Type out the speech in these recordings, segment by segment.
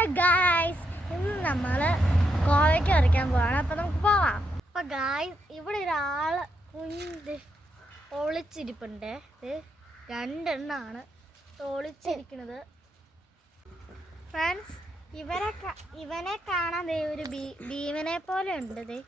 Hello guys ഇന്ന് നമ്മൾ കോവയ്ക്ക് വരയ്ക്കാൻ പോവാണ്. അപ്പം നമുക്ക് പോവാം. അപ്പം ഗായ്സ് ഇവിടെ ഒരാൾ കുഞ്ഞ് ഒളിച്ചിരിപ്പുണ്ട്. ഇത് രണ്ടെണ്ണമാണ് ഒളിച്ചിരിക്കുന്നത്. ഫ്രണ്ട്സ് ഇവരെ ഇവനെ കാണാൻ ദേ ഒരു ഭീമനെ പോലെ ഉണ്ട് ദേ.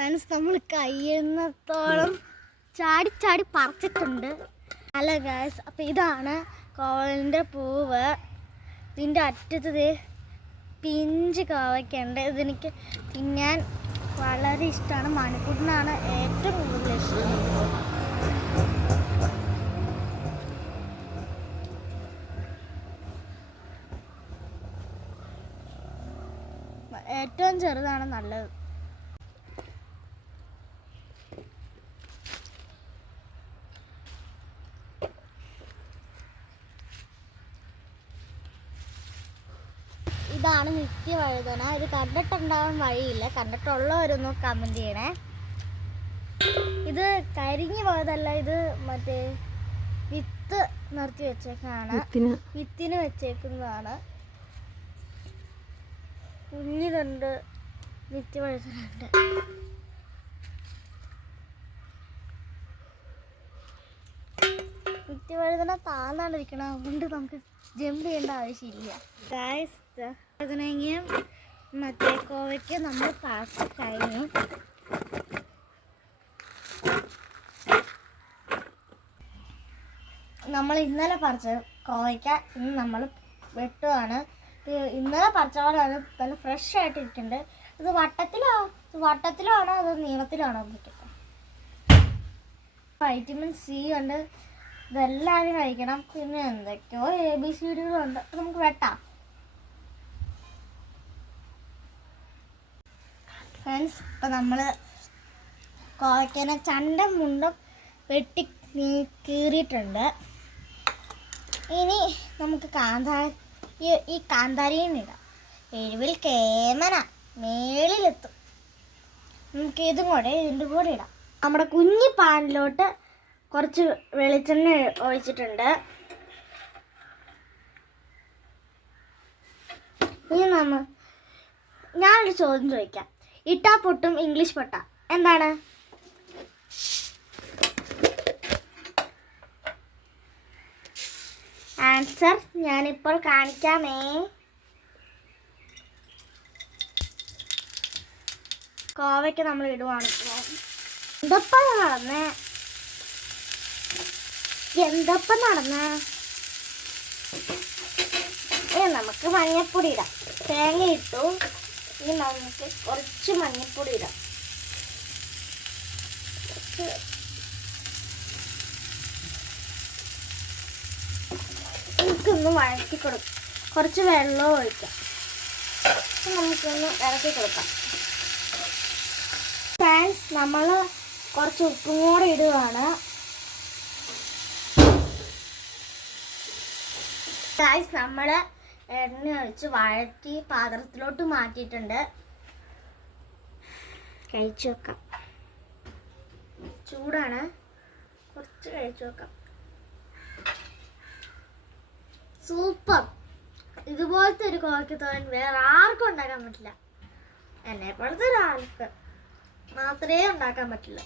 ഫ്രണ്ട്സ് നമ്മൾ കഴിയുന്നത്തോളം ചാടി ചാടി പറിച്ചിട്ടുണ്ട്. ഹലോ ഗായ്സ് അപ്പം ഇതാണ് കോവലിന്റെ പൂവ്. ഇതിന്റെ അറ്റത്ത് പിഞ്ച് കോവയ്ക്കുണ്ട്. ഇതെനിക്ക് തിന്നാൻ വളരെ ഇഷ്ടമാണ് മണിക്കൂട്ടിനാണ് ഏറ്റവും കൂടുതൽ ഇഷ്ടം. ഏറ്റവും ചെറുതാണ് നല്ലത്. ഇതാണ് നിത്യവഴുതന. ഇത് കണ്ടിട്ടുണ്ടാവാൻ വഴിയില്ല. കണ്ടിട്ടുള്ളവരൊന്ന് കമന്റ് ചെയ്യണേ. ഇത് കരിഞ്ഞു പോയതല്ല ഇത് മറ്റേ വിത്ത് നിർത്തി വെച്ചേക്കാണ്. വിത്തിന്. വെച്ചേക്കുന്നതാണ്. കുഞ്ഞിലുണ്ട് നിത്യവഴുതനുണ്ട്. താന്നാണ് ഇരിക്കണം അതുകൊണ്ട് നമുക്ക് ജമ്പ് ചെയ്യേണ്ട ആവശ്യമില്ല. ഗായ്സ് വഴുതനങ്ങയും മറ്റേ കോവയ്ക്ക് നമ്മൾ പാസ് കഴിഞ്ഞു. നമ്മൾ ഇന്നലെ പറിച്ച കോവയ്ക്ക ഇന്ന് നമ്മൾ വെട്ടുവാണ്. ഇന്നലെ പറിച്ച പോലെയാണ് നല്ല ഫ്രഷ് ആയിട്ട് ഇരിക്കുന്നുണ്ട് ഇത് വട്ടത്തിലോ വട്ടത്തിലോ ആണോ അതോ നീളത്തിലാണോ ഇരിക്കുന്നത് വൈറ്റമിൻ സി ഉണ്ട്. ഇതെല്ലാവരും കഴിക്കണം. പിന്നെ എന്തൊക്കെയോ എ ബി സി ഡികളുണ്ട് നമുക്ക് വെട്ടാം. ഫ്രണ്ട്സ് ഇപ്പം നമ്മൾ കോവയ്ക്കനെ ചണ്ടം മുണ്ടും വെട്ടി കീറിയിട്ടുണ്ട്. ഇനി നമുക്ക് കാന്താ ഈ കാന്താരിയും ഇടാം. എരിവിൽ കേമന മേളിലെത്തും. നമുക്ക് ഇതും കൂടെ ഇതിന്റെ കൂടെ ഇടാം. നമ്മുടെ കുഞ്ഞി പാനിലോട്ട് കുറച്ച് വെളിച്ചെണ്ണ ഒഴിച്ചിട്ടുണ്ട്. ഇനി നമ്മൾ ഞാനൊരു ചോദ്യം ചോദിക്കാം. ഇട്ടാ പൊട്ടും ഇംഗ്ലീഷ് പൊട്ട. എന്താണ്? ആൻസർ ഞാനിപ്പോൾ കാണിക്കാമേ. കോവയ്ക്ക് നമ്മൾ ഇടുവാണ്. എന്തപ്പ നടന്നേ? എന്തപ്പം നടന്നേ? ഏ നമുക്ക് മഞ്ഞപ്പൊടി ഇടാം. തേങ്ങ ഇട്ടു. ഇനി നമുക്ക് കുറച്ച് മഞ്ഞൾപ്പൊടി ഇടാം. നമുക്കൊന്ന് വഴറ്റി കൊടുക്കാം. കുറച്ച് വെള്ളവും ഒഴിക്കാം. നമുക്കൊന്ന് ഇറക്കി കൊടുക്കാം. ഫ്രാൻസ് നമ്മൾ കുറച്ച് ഉപ്പും കൂടെ ഇടുകയാണ് ഗായ്സ് നമ്മൾ എണ്ണ ഒഴിച്ച് വഴറ്റി പാത്രത്തിലോട്ട് മാറ്റിയിട്ടുണ്ട്. കഴിച്ചു വെക്കാം ചൂടാണ്. കുറച്ച് കഴിച്ചു വെക്കാം സൂപ്പർ. ഇതുപോലത്തെ ഒരു കോവയ്ക്കത്തോരൻ വേറെ ആർക്കും ഉണ്ടാക്കാൻ പറ്റില്ല. എന്നെ പോലത്തെ ഒരാൾക്ക് മാത്രമേ ഉണ്ടാക്കാൻ പറ്റില്ല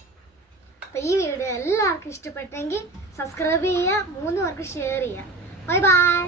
അപ്പം ഈ വീഡിയോ എല്ലാവർക്കും ഇഷ്ടപ്പെട്ടെങ്കിൽ സബ്സ്ക്രൈബ് ചെയ്യുക മൂന്ന് പേർക്ക് ഷെയർ ചെയ്യുക. Bye bye